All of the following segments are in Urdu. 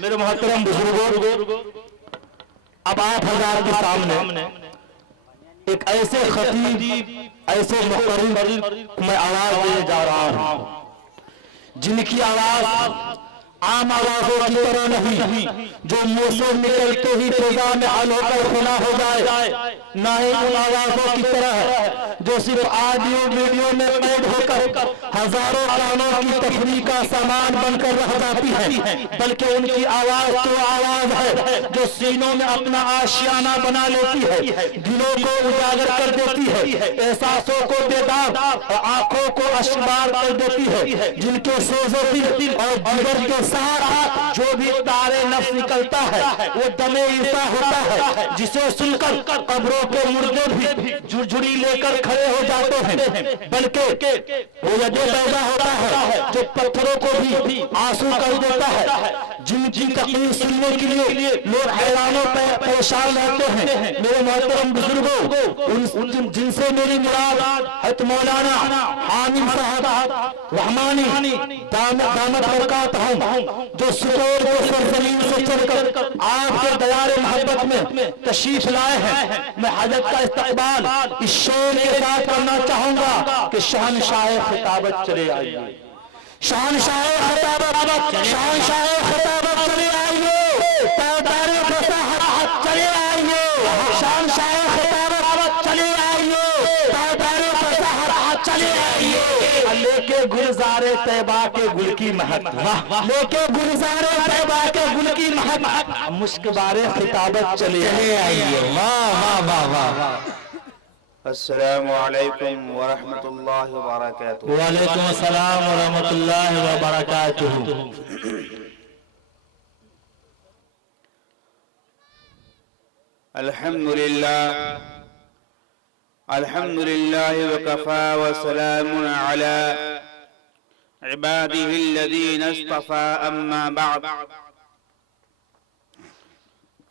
میرے محترم بزرگوں، اب آپ حضرات کے سامنے ایک ایسے خطیب، ایسے مقرر میں آواز دینے جا رہا ہوں جن کی آواز عام آوازوں کی طرح نہیں، جو منہ سے نکلتے ہی فضا میں حل ہو کر فنا ہو جائے، نہ ہی ان آوازوں کی طرح ہے جو صرف آڈیو ویڈیو میں قید ہو کر ہزاروں کانوں کی تفریح کا سامان بن کر رہ جاتی ہے، بلکہ ان کی آواز تو آواز ہے جو سینوں میں اپنا آشیانہ بنا لیتی ہے، دلوں کو اجاگر کر دیتی ہے، احساسوں کو بیدار اور آنکھوں کو اشکبار کر دیتی ہے، جن کے سوز و دل اور جگر کے ساتھ جو بھی تارے نفس نکلتا ہے وہ دم عیسیٰ ہوتا ہے، جسے سن کر قبروں کے مردے بھی جھڑی لے کر کھڑے ہو جاتے ہیں، بلکہ وہ یدے پیدا ہوتا ہے جو پتھروں کو بھی آنسو کر دیتا ہے، جن کی تقریر سننے کے لیے لوگ حیرانوں پریشان رہتے ہیں۔ میرے محترم بزرگوں، جن سے میری مراد حضرت مولانا حامد صاحب رحمانی دامت برکاتہم، جو سطور کو سرزمین سے چل کر آپ کے دیار محبت میں تشریف لائے ہیں، میں حضرت کا استقبال اس شعر کے ساتھ کرنا چاہوں گا کہ شہنشاہ خطابت چلے آئیے، شہنشاہ خطابت، شہنشاہ خطابت چلے آئیے، تابدار فصاحت چلے آئیے، شہنشاہ خطابت چلے آئیے، تابدار فصاحت چلے آئیے، لے کے گلزار طیبہ کے گل کی مہک، لے کے گلزار طیبہ کے گل کی مہک، مشک بار خطابت چلے آئیے۔ واہ واہ واہ واہ۔ السلام علیکم ورحمۃ اللہ وبرکاتہ۔ وعلیکم السلام ورحمۃ اللہ وبرکاتہ۔ الحمد للہ، الحمد للہ وکفى وسلام علی عباده الذین اصطفى، اما بعد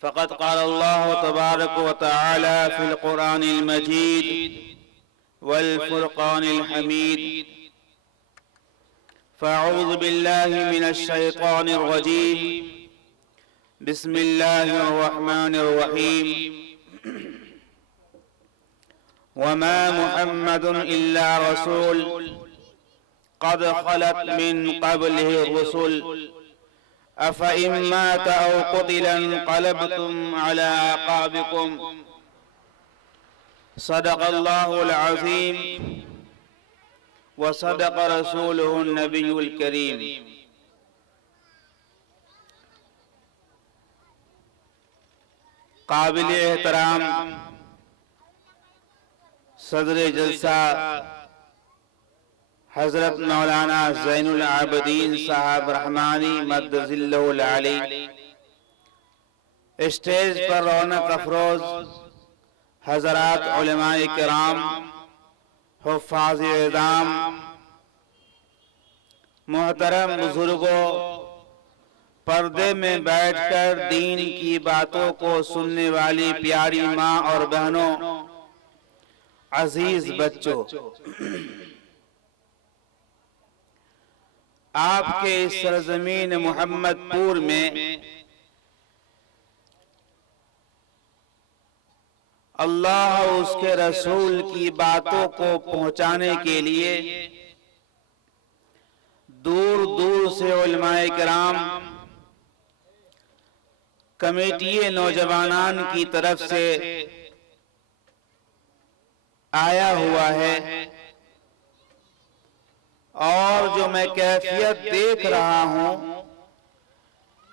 فقد قال الله تبارك وتعالى في القرآن المجيد والفرقان الحميد: فأعوذ بالله من الشيطان الرجيم، بسم الله الرحمن الرحيم، وما محمد إلا رسول قد خلت من قبله الرسل، أفإن مات أو قتل انقلبتم على أعقابكم، صدق الله العظيم وصدق رسوله النبي الكريم۔ قابل احترام صدر جلسہ حضرت مولانا زین العابدین صاحب رحمانی مد ظلہ العلی، اسٹیج پر رونق افروز حضرات علماء کرام، حفاظ اعظام، محترم بزرگوں، پردے میں بیٹھ کر دین کی باتوں کو سننے والی پیاری ماں اور بہنوں، عزیز بچوں، آپ کے اس سرزمین محمد پور میں اللہ اور اس کے رسول کی باتوں کو پہنچانے کے لیے دور دور سے علماء کرام، کمیٹی نوجوانان کی طرف سے آیا ہوا ہے، اور جو میں کیفیت دیکھ رہا ہوں،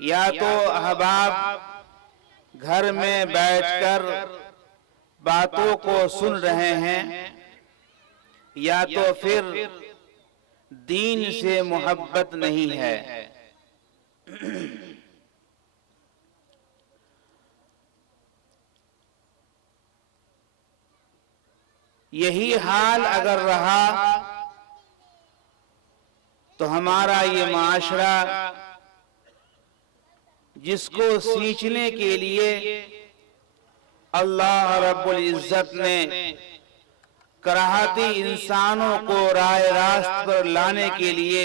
یا تو احباب گھر میں بیٹھ کر باتوں کو سن رہے ہیں، یا تو پھر دین سے محبت نہیں ہے۔ یہی حال اگر رہا تو ہمارا یہ معاشرہ، جس کو سینچنے کے لیے اللہ رب العزت نے کراہتی انسانوں کو راہ راست پر لانے کے لیے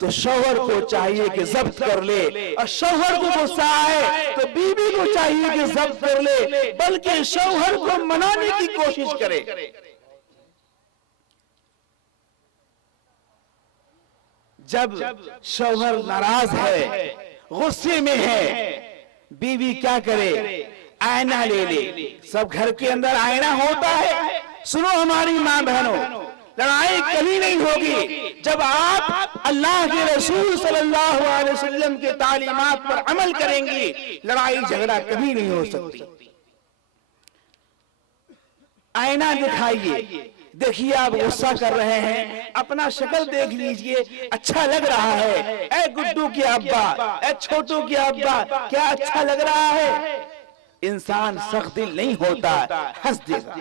تو شوہر کو چاہیے کہ ضبط کر لے، اور شوہر کو غصہ آئے تو بیوی کو چاہیے کہ ضبط کر لے، بلکہ شوہر کو منانے کی کوشش کرے۔ جب شوہر ناراض ہے، غصے میں ہے، بیوی کیا کرے؟ آئینہ لے لے۔ سب گھر کے اندر آئینہ ہوتا ہے۔ سنو ہماری ماں بہنوں، لڑائی کبھی نہیں ہوگی جب آپ اللہ کے رسول صلی اللہ علیہ وسلم کے تعلیمات پر عمل کریں گی، لڑائی جھگڑا کبھی نہیں ہو سکتی۔ آئینہ دکھائیے، دیکھیے آپ غصہ کر رہے ہیں، اپنا شکل دیکھ لیجئے، اچھا لگ رہا ہے؟ اے گڈو کے ابا، اے چھوٹو کے ابا، کیا اچھا لگ رہا ہے؟ انسان سخت دل نہیں ہوتا، ہنس دے گا،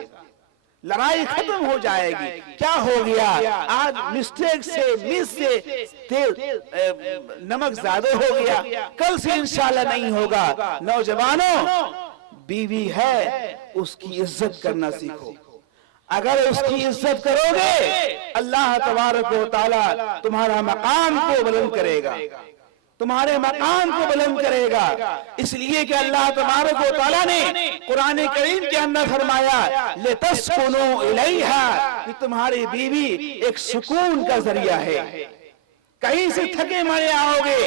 لڑائی ختم ہو جائے گی۔ کیا ہو گیا؟ آج مسٹیک سے مس سے نمک زیادہ ہو گیا، کل سے انشاءاللہ نہیں ہوگا۔ نوجوانوں، بیوی ہے، اس کی عزت کرنا سیکھو۔ اگر اس کی عزت کرو گے، اللہ تبارک و تعالی تمہارا مقام کو بلند کرے گا، تمہارے مقام کو بلند کرے گا۔ اس لیے کہ اللہ تبارک و تعالیٰ نے قرآن کریم کے اندر فرمایا لِتَسْكُنُوا إِلَيْهَا، کہ تمہاری بیوی ایک سکون کا ذریعہ ہے۔ کہیں سے تھکے مرے آؤ گے،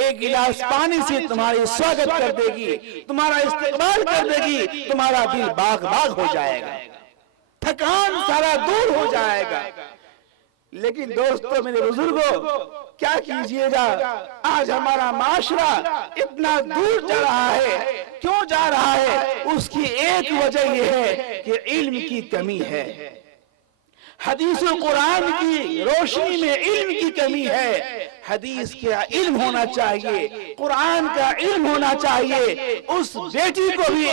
ایک گلاس پانی سے تمہاری سواگت کر دے گی، تمہارا استقبال کر دے گی، تمہارا دل باغ باغ ہو جائے گا، تھکان سارا دور ہو جائے گا۔ لیکن دوستو، میرے بزرگوں، کیا کیجئے گا؟ آج ہمارا معاشرہ اتنا دور جا رہا ہے۔ کیوں جا رہا ہے؟ اس کی ایک وجہ یہ ہے کہ علم کی کمی ہے، حدیث و قرآن کی روشنی میں علم کی کمی ہے۔ حدیث کا علم ہونا چاہیے، قرآن کا علم ہونا چاہیے۔ اس بیٹی کو بھی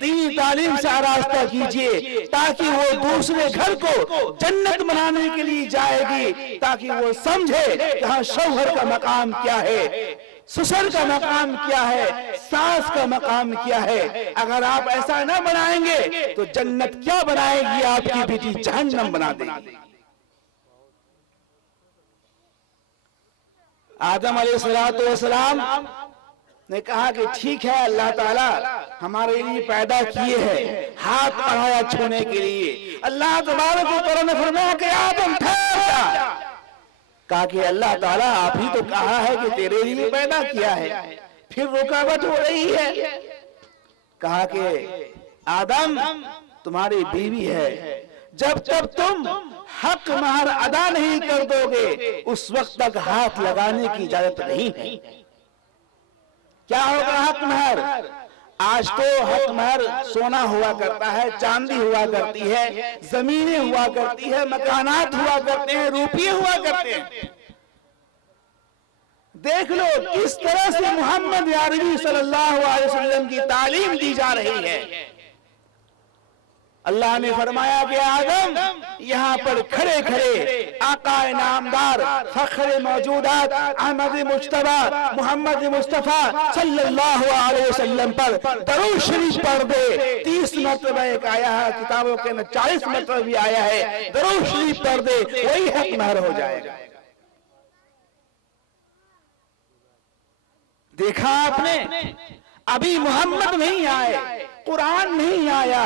دینی تعلیم سے آراستہ کیجئے تاکہ وہ دوسرے گھر کو جنت بنانے کے لیے جائے گی، تاکہ وہ سمجھے کہ ہاں شوہر کا مقام کیا ہے، سسر کا مقام کیا ہے، ساس کا مقام کیا ہے۔ اگر آپ ایسا نہ بنائیں گے تو جنت کیا بنائے گی؟ آپ کی بیٹی جہنم بنا دے گی۔ آدم علیہ السلام نے کہا کہ ٹھیک ہے، اللہ تعالیٰ ہمارے لیے پیدا کیے ہیں، ہاتھ بڑھایا چھونے کے لیے۔ اللہ تبارک و تعالیٰ نے فرمایا کہ آدم ٹھہر جا۔ کہا کہ اللہ تعالیٰ آپ ہی تو کہا ہے کہ تیرے لیے پیدا کیا ہے، پھر رکاوٹ ہو رہی ہے۔ کہا کہ آدم تمہاری بیوی ہے، جب تک تم حق مہر ادا نہیں کر دو گے اس وقت تک ہاتھ لگانے کی اجازت نہیں ہے۔ کیا ہوگا حق مہر؟ آج تو حق مہر سونا ہوا کرتا ہے، چاندی ہوا کرتی ہے، زمینیں ہوا کرتی ہے، مکانات ہوا کرتے ہیں، روپیے ہوا کرتے ہیں۔ دیکھ لو کس طرح سے محمد عربی صلی اللہ علیہ وسلم کی تعلیم دی جا رہی ہے۔ اللہ نے فرمایا کہ آدم یہاں پر کھڑے کھڑے آقا نامدار فخر موجودات احمد مجتبی محمد مصطفیٰ صلی اللہ علیہ وسلم پر درود شریف پڑھ دے۔ 30 مرتبہ ایک آیا ہے، کتابوں کے 40 مرتبہ بھی آیا ہے، درود شریف پڑھ دے، وہی حق مہر ہو جائے گا۔ دیکھا آپ نے، ابھی محمد نہیں آئے، قرآن نہیں آیا،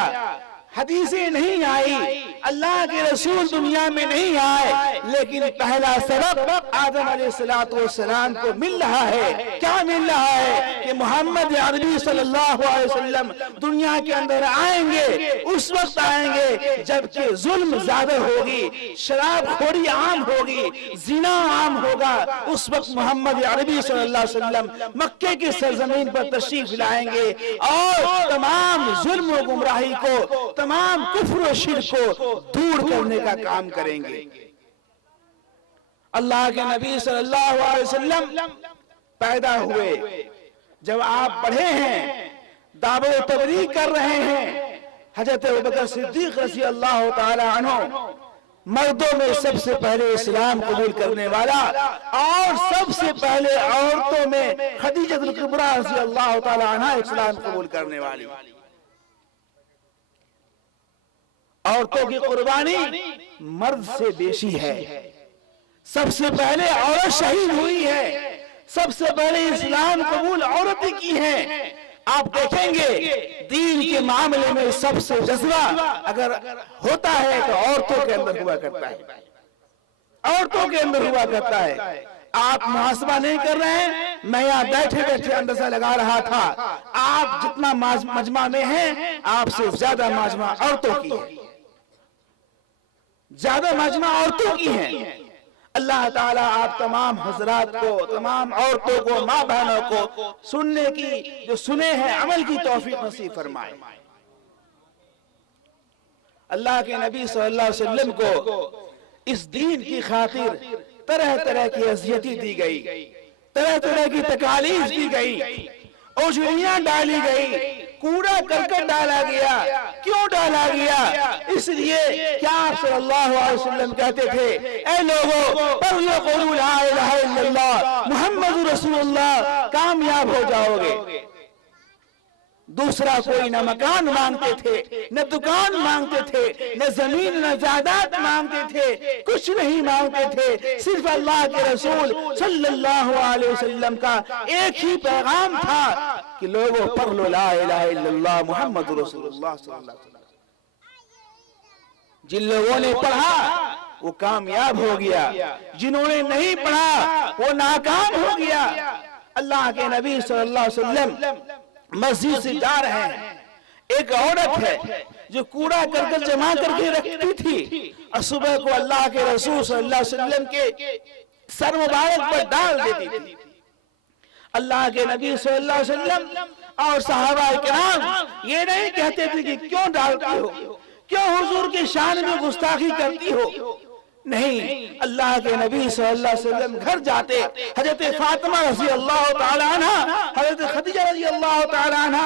حدیثیں نہیں آئی، اللہ کے رسول دنیا میں نہیں آئے، لیکن پہلا سبق آدم علیہ السلام کو مل رہا ہے۔ کیا مل رہا ہے؟ کہ محمد عربی صلی اللہ علیہ وسلم دنیا کے اندر آئیں گے، اس وقت آئیں گے جبکہ ظلم زیادہ ہوگی، شراب خوری عام ہوگی، زنا عام ہوگا۔ اس وقت محمد عربی صلی اللہ علیہ وسلم مکے کی سرزمین پر تشریف لائیں گے اور تمام ظلم و گمراہی کو، تمام کفر و شرک کو دور کرنے کا کام کریں گے۔ اللہ کے نبی صلی اللہ علیہ وسلم پیدا ہوئے، جب آپ پڑھے ہیں، دعوت و تبلیغ کر رہے ہیں، حضرت ابوبکر صدیق رضی اللہ تعالی عنہ مردوں میں سب سے پہلے اسلام قبول کرنے والا، اور سب سے پہلے عورتوں میں خدیجہ الکبریٰ رضی اللہ تعالی عنہ اسلام قبول کرنے والی۔ عورتوں کی قربانی مرد سے بیشی ہے، سب سے پہلے عورت شہید ہوئی ہے، سب سے پہلے اسلام قبول عورت کی ہے۔ آپ دیکھیں گے دین کے معاملے میں سب سے جذبہ اگر ہوتا ہے تو عورتوں کے اندر ہوا کرتا ہے، عورتوں کے اندر ہوا کرتا ہے۔ آپ محاسبہ نہیں کر رہے ہیں، میں یہاں بیٹھے بیٹھے اندازہ لگا رہا تھا، آپ جتنا مجمع میں ہیں آپ سے زیادہ مجمع عورتوں کی ہے، زیادہ مجمع عورتوں کی ہیں۔ اللہ تعالیٰ آپ تمام حضرات کو، تمام عورتوں کو، ماں بہنوں کو سننے کی، جو سنے ہیں عمل کی توفیق نصیب فرمائے۔ اللہ کے نبی صلی اللہ علیہ وسلم کو اس دین کی خاطر طرح طرح کی اذیتیں دی گئی، طرح طرح کی تکالیف دی گئی، اوجھلیاں ڈالی گئی، کوڑا کرکٹ ڈالا گیا۔ کیوں ڈالا گیا؟ اس لیے کیا آپ صلی اللہ علیہ وسلم کہتے تھے اے لوگوں پڑھ لو قولوا لا الہ الا اللہ محمد رسول اللہ، کامیاب ہو جاؤ گے۔ دوسرا کوئی نہ مکان مانگتے تھے، نہ دکان مانگتے تھے، نہ زمین نہ جائیداد مانگتے تھے، کچھ نہیں مانگتے تھے، صرف اللہ کے رسول صلی اللہ علیہ وسلم کا ایک ہی پیغام تھا کہ لوگوں پڑھ لو لا الہ الا اللہ محمد رسول اللہ صلی اللہ علیہ وسلم۔ جن لوگوں نے پڑھا وہ کامیاب ہو گیا، جنہوں نے نہیں پڑھا وہ ناکام ہو گیا۔ اللہ کے نبی صلی اللہ علیہ وسلم مسجد سے جا رہے ہیں، ایک عورت ہے جو کوڑا کرکٹ جمع کر کے رکھتی تھی اور صبح کو اللہ کے رسول صلی اللہ علیہ وسلم کے سر مبارک پر ڈال دیتی تھی۔ اللہ کے نبی صلی اللہ علیہ وسلم اور صحابہ کرام یہ نہیں کہتے تھے کہ کیوں ڈالتی ہو، کیوں حضور کی شان میں گستاخی کرتی ہو، نہیں، اللہ کے نبی صلی اللہ علیہ وسلم گھر جاتے، حضرت فاطمہ رضی اللہ تعالیٰ عنہ، حضرت خدیجہ رضی اللہ تعالیٰ عنہ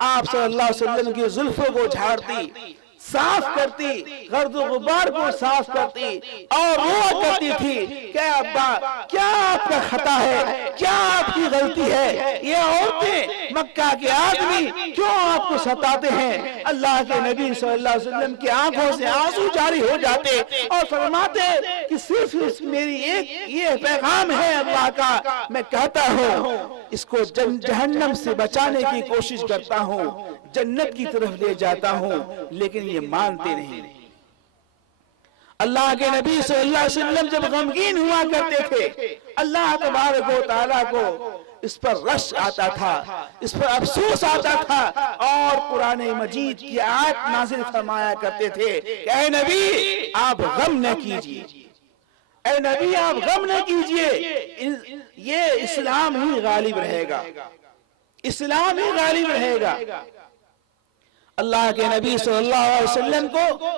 آپ صلی اللہ علیہ وسلم کی زلفوں کو جھاڑتی، صاف کرتی، غرض و غبار کو صاف کرتی اور روح کرتی تھی کہ ابا کیا آپ کا خطا ہے، کیا آپ کی غلطی ہے، یہ عورتیں مکہ کے آدمی کیوں آپ کو ستاتے ہیں؟ اللہ کے نبی صلی اللہ علیہ وسلم کی آنکھوں سے آنسو جاری ہو جاتے اور فرماتے کہ صرف میری ایک یہ پیغام ہے اللہ کا، میں کہتا ہوں اس کو جہنم سے بچانے کی کوشش کرتا ہوں، جنت کی طرف لے جاتا ہوں، لیکن یہ مانتے نہیں۔ اللہ کے نبی صلی اللہ علیہ وسلم جب غمگین ہوا کرتے تھے، اللہ تبارک و تعالیٰ کو اس پر رش آتا تھا، اس پر افسوس آتا تھا اور قرآن مجید کی آیت نازل فرمایا کرتے تھے کہ اے نبی آپ غم نہ کیجئے، اے نبی آپ غم نہ کیجئے، یہ اسلام ہی غالب رہے گا، اسلام ہی غالب رہے گا۔ اللہ کے نبی صلی اللہ علیہ وسلم کو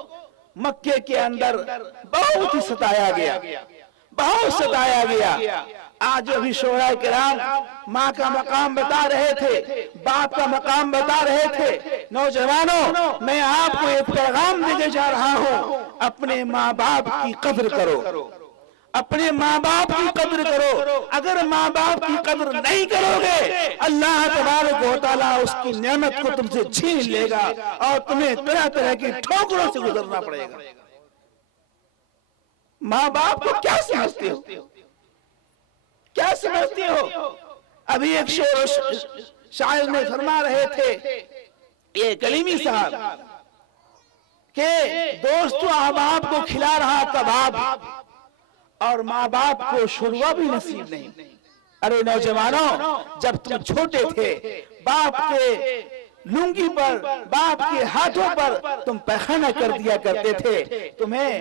مکے کے اندر بہت ہی ستایا گیا، بہت ستایا گیا۔ آج ابھی شعراء کرام ماں کا مقام بتا رہے تھے، باپ کا مقام بتا رہے تھے۔ نوجوانوں میں آپ کو ایک پیغام دینے جا رہا ہوں، اپنے ماں باپ کی قدر کرو، اپنے ماں باپ کی قدر کرو۔ اگر ماں باپ کی قدر نہیں کرو گے اللہ تبارک و تعالیٰ اس کی نعمت کو تم سے چھین لے گا اور تمہیں طرح طرح کی ٹھوکروں سے گزرنا پڑے گا۔ ماں باپ کو کیا سمجھتے ہو، کیا سمجھتے ہو؟ ابھی ایک شاعر نے فرما رہے تھے، یہ کلیمی صاحب، کہ دوست و احباب کو کھلا رہا کباب اور ماں باپ کو شوربہ بھی نصیب نہیں۔ ارے نوجوانوں، جب تم چھوٹے تھے باپ کے لنگی پر، باپ کے ہاتھوں پر تم پیخانہ کر دیا کرتے تھے، تمہیں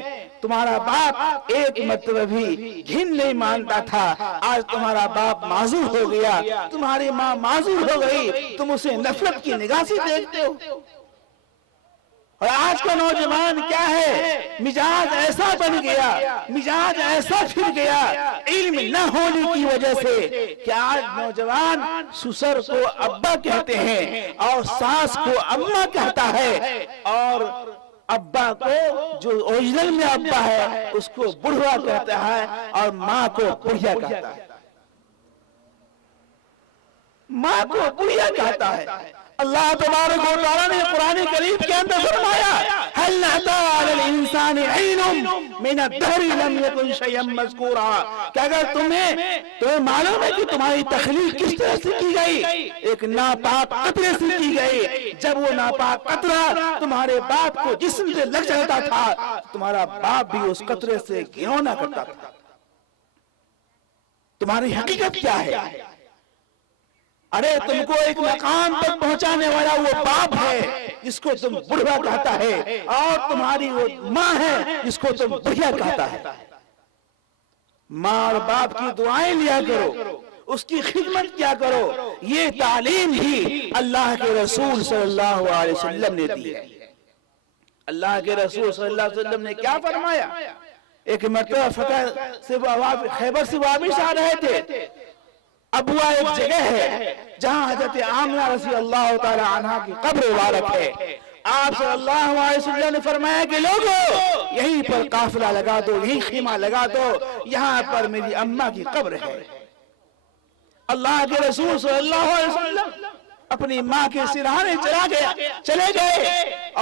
تمہارا باپ ایک مرتبہ بھی گھن نہیں مانتا تھا۔ آج تمہارا باپ معذور ہو گیا، تمہاری ماں معذور ہو گئی، تم اسے نفرت کی نگاہ سے دیکھتے ہو۔ اور آج کا نوجوان کیا ہے، مزاج ایسا بن گیا، مزاج ایسا پھر گیا علم نہ ہونے کی وجہ سے کہ آج نوجوان سسر کو ابا کہتے ہیں اور ساس کو اماں کہتا ہے، اور ابا کو جو اوریجنل میں ابا ہے اس کو بڑھوا کہتا ہے اور ماں کو بڑھیا کہتا ہے، ماں کو بڑھیا کہتا ہے۔ اللہ تبارک و تعالیٰ نے قرآن کریم کے اندر فرمایا هل أتى على الإنسان حين من الدهر لم يكن شيئا مذكورا کہ اگر تمہیں معلوم ہے کہ تمہاری تخلیق کس طرح سے کی گئی، ایک ناپاک قطرے سے کی گئی. جب وہ ناپاک قطرہ تمہارے باپ کو جسم سے لگ جاتا تھا، تمہارا باپ بھی اس قطرے سے گھرونا کرتا تھا. تمہاری حقیقت کیا ہے؟ ارے تم کو ایک مقام پر پہنچانے والا وہ باپ ہے جس کو تم بڑھا کہتا ہے، اور تمہاری وہ ماں ہے جس کو تم بڑھیا کہتا ہے. ماں اور باپ کی دعائیں لیا کرو، اس کی خدمت کیا کرو. یہ تعلیم بھی اللہ کے رسول صلی اللہ علیہ وسلم نے دی ہے. اللہ کے رسول صلی اللہ علیہ وسلم نے کیا فرمایا؟ ایک مرتبہ خیبر سے واپس آ رہے تھے. ابوا ایک جگہ ہے جہاں حضرت آمنہ رضی اللہ تعالی عنہ کی قبر مبارک ہے. آپ صلی اللہ علیہ وسلم نے فرمایا کہ لوگوں یہیں پر قافلہ لگا دو، یہیں خیمہ لگا دو، یہاں پر میری اماں کی قبر ہے. اللہ کے رسول صلی اللہ علیہ وسلم اپنی ماں کے سرہانے چلے گئے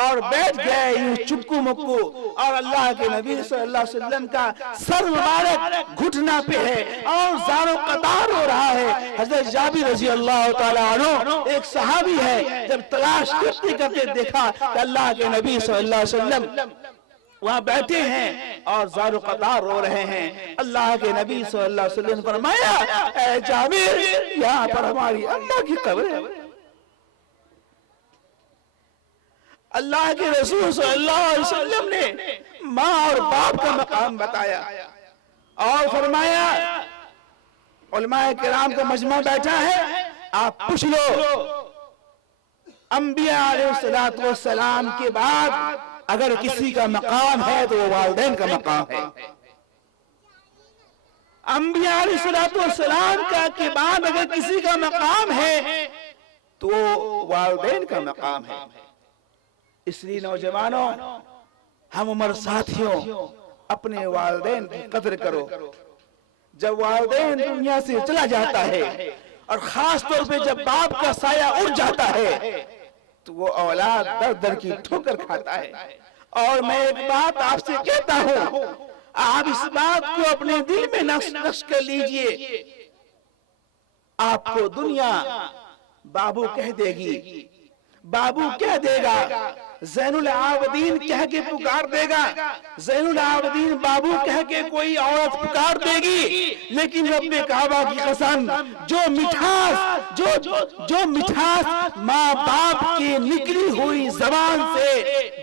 اور بیٹھ گئے یوں چپکو مکو، اور اللہ کے نبی صلی اللہ علیہ وسلم کا سر مبارک گھٹنا پہ ہے اور زار و قطار ہو رہا ہے. حضرت جابر رضی اللہ تعالیٰ عنہ ایک صحابی ہے، جب تلاش کرتے کرتے دیکھا کہ اللہ کے نبی صلی اللہ علیہ وسلم وہاں بیٹھے ہیں اور زار و قطار رو رہے ہیں، اللہ کے نبی صلی اللہ علیہ وسلم نے فرمایا اے جابر یہاں پر ہماری اماں کی قبر ہے. اللہ کے رسول صلی اللہ علیہ وسلم نے ماں اور باپ کا مقام بتایا اور فرمایا علماء کرام کا مجمع بیٹھا ہے، آپ پوچھ لو انبیاء علیہ السلام کے بعد اگر کسی کا مقام ہے تو وہ والدین کا مقام ہے. انبیاء علیہ السلام کے بعد اگر کسی کا مقام ہے تو وہ والدین کا مقام ہے. اس لیے نوجوانوں، ہم عمر ساتھیوں، اپنے والدین کی قدر کرو. جب والدین دنیا سے چلا جاتا ہے اور خاص طور پہ جب باپ کا سایہ اٹھ جاتا ہے تو وہ اولاد در در کی ٹھوکر کھاتا ہے. اور میں ایک بات آپ سے کہتا ہوں، آپ اس بات کو اپنے دل میں نقش کر لیجئے. آپ کو دنیا بابو کہہ دے گی، بابو کہہ دے گا، زین العابدین کہہ کے پکار دے گا، زین العابدین بابو کہہ کے کوئی عورت پکار دے گی، لیکن رب کعبہ کی قسم جو مٹھاس ماں باپ کی نکلی ہوئی زبان سے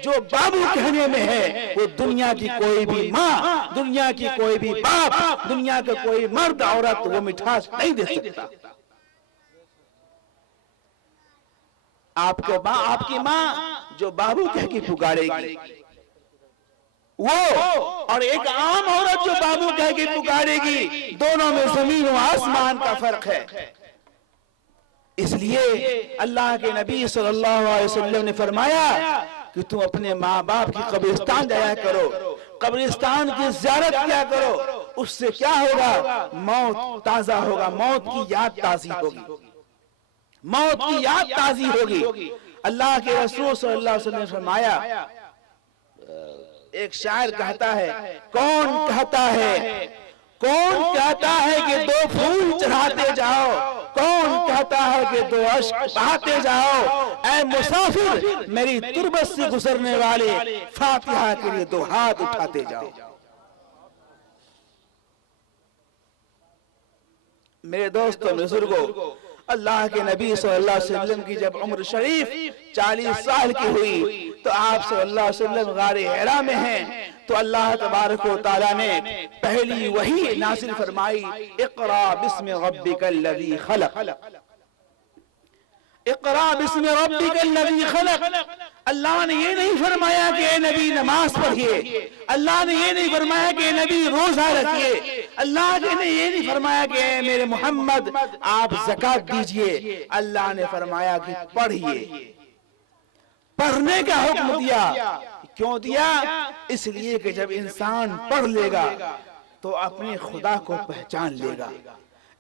جو بابو کہنے میں ہے، وہ دنیا کی کوئی بھی ماں، دنیا کی کوئی بھی باپ، دنیا کا کوئی مرد عورت وہ مٹھاس نہیں دے سکتا. آپ کی ماں جو بابو کہہ کے پکارے گی وہ، اور ایک عام عورت جو بابو کہہ کے پکارے گی، دونوں میں زمین و آسمان کا فرق ہے. اس لیے اللہ کے نبی صلی اللہ علیہ وسلم نے فرمایا کہ تم اپنے ماں باپ کی قبرستان جایا کرو، قبرستان کی زیارت کیا کرو. اس سے کیا ہوگا؟ موت تازہ ہوگا، موت کی یاد تازی ہوگی، موت کی یاد تازی ہوگی. اللہ کے رسول صلی اللہ علیہ وسلم نے فرمایا، ایک شاعر کہتا ہے، کون کہتا ہے کہ دو پھول چڑھاتے جاؤ، کون کہتا ہے کہ دو اشک بہاتے جاؤ، اے مسافر میری تربت سے گزرنے والے فاتحہ کے لیے دو ہاتھ اٹھاتے جاؤ. میرے دوستوں، بزرگوں، اللہ کے نبی صلی اللہ علیہ وسلم کی جب عمر شریف 40 سال کی ہوئی تو آپ صلی اللہ علیہ وسلم غار حرا میں ہیں، تو اللہ تبارک و تعالیٰ نے پہلی وحی نازل فرمائی، اقرا بسم ربک الذی خلق، اقرا بسم ربک الذی خلق. اللہ نے یہ نہیں فرمایا کہ اے نبی نماز پڑھیے، اللہ نے یہ نہیں فرمایا کہ اے نبی روزہ رکھیے، اللہ نے یہ نہیں فرمایا کہ اے میرے محمد آپ زکات دیجئے. اللہ نے فرمایا کہ پڑھیے. پڑھنے کا حکم دیا. کیوں دیا؟ اس لیے کہ جب انسان پڑھ لے گا تو اپنے خدا کو پہچان لے گا.